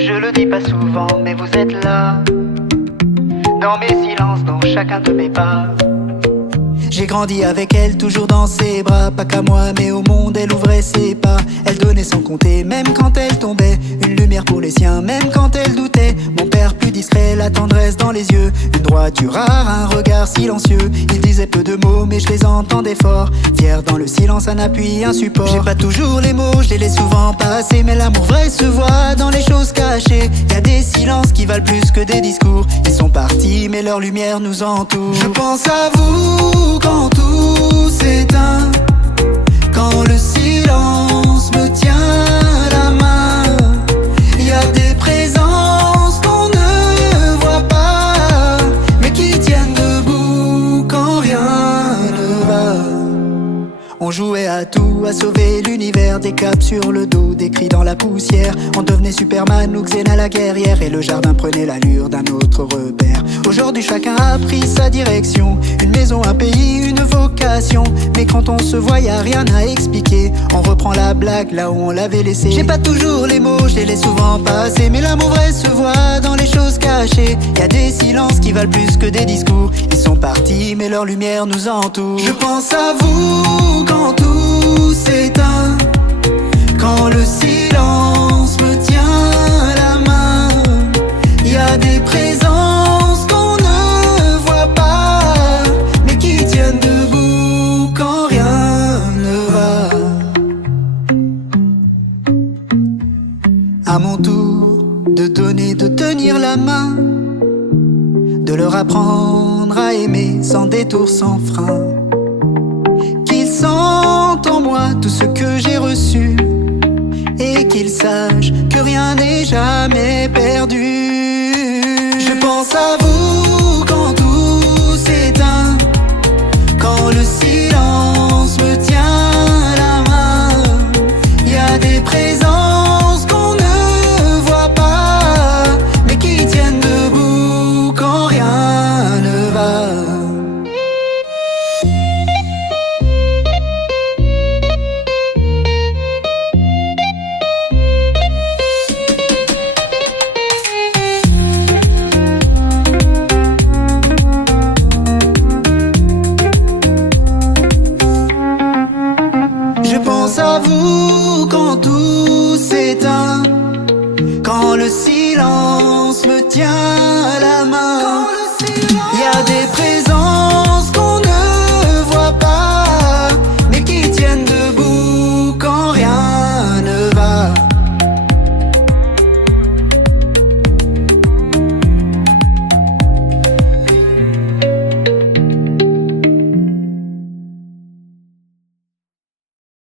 Je le dis pas souvent, mais vous êtes là, dans mes silences, dans chacun de mes pas. J'ai grandi avec elle, toujours dans ses bras. Pas qu'à moi, mais au monde, elle ouvrait ses pas. Elle donnait sans compter, même quand elle tombait. Une lumière pour les siens, même quand elle doutait. Mon père plus discret, la tendresse dans les yeux. Une droiture rare, un regard silencieux. Il disait peu de mots, mais je les entendais fort. Fier dans le silence, un appui, un support. J'ai pas toujours les mots, je les laisse souvent passer. Mais l'amour vrai se voit dans les choses cachées. Y a des silences qui valent plus que des discours. Ils sont partis, mais leur lumière nous entoure. Je pense à vous quand tout s'éteint, quand le silence me tient la main. Y a des présences qu'on ne voit pas, mais qui tiennent debout quand rien ne va. On jouait à tout, à sauver l'univers. Des caps sur le dos, des cris dans la poussière. On devenait Superman ou Xena la guerrière. Et le jardin prenait l'allure d'un autre repère. Aujourd'hui chacun a pris sa direction. Une maison, un pays, une vocation. Mais quand on se voit, y a rien à expliquer. On reprend la blague là où on l'avait laissée. J'ai pas toujours les mots, je les laisse souvent passer. Mais l'amour vrai se voit dans les choses cachées. Y a des silences qui valent plus que des discours. Ils sont partis, mais leur lumière nous entoure. Je pense à vous quand tout s'éteint, quand le silence me tient la main. Y a des présences qu'on ne voit pas, mais qui tiennent debout quand rien ne va. À mon tour de donner, de tenir la main, de leur apprendre à aimer sans détour, sans frein. Qu'ils sentent en moi tout ce que j'ai reçu, et qu'ils sachent que rien n'est jamais perdu. Je pense à vous quand tout s'éteint, quand le silence me tient la main. Y a des présences qu'on ne voit pas, mais qui tiennent debout quand rien ne va. Je pense à vous quand tout s'éteint, quand le silence me tient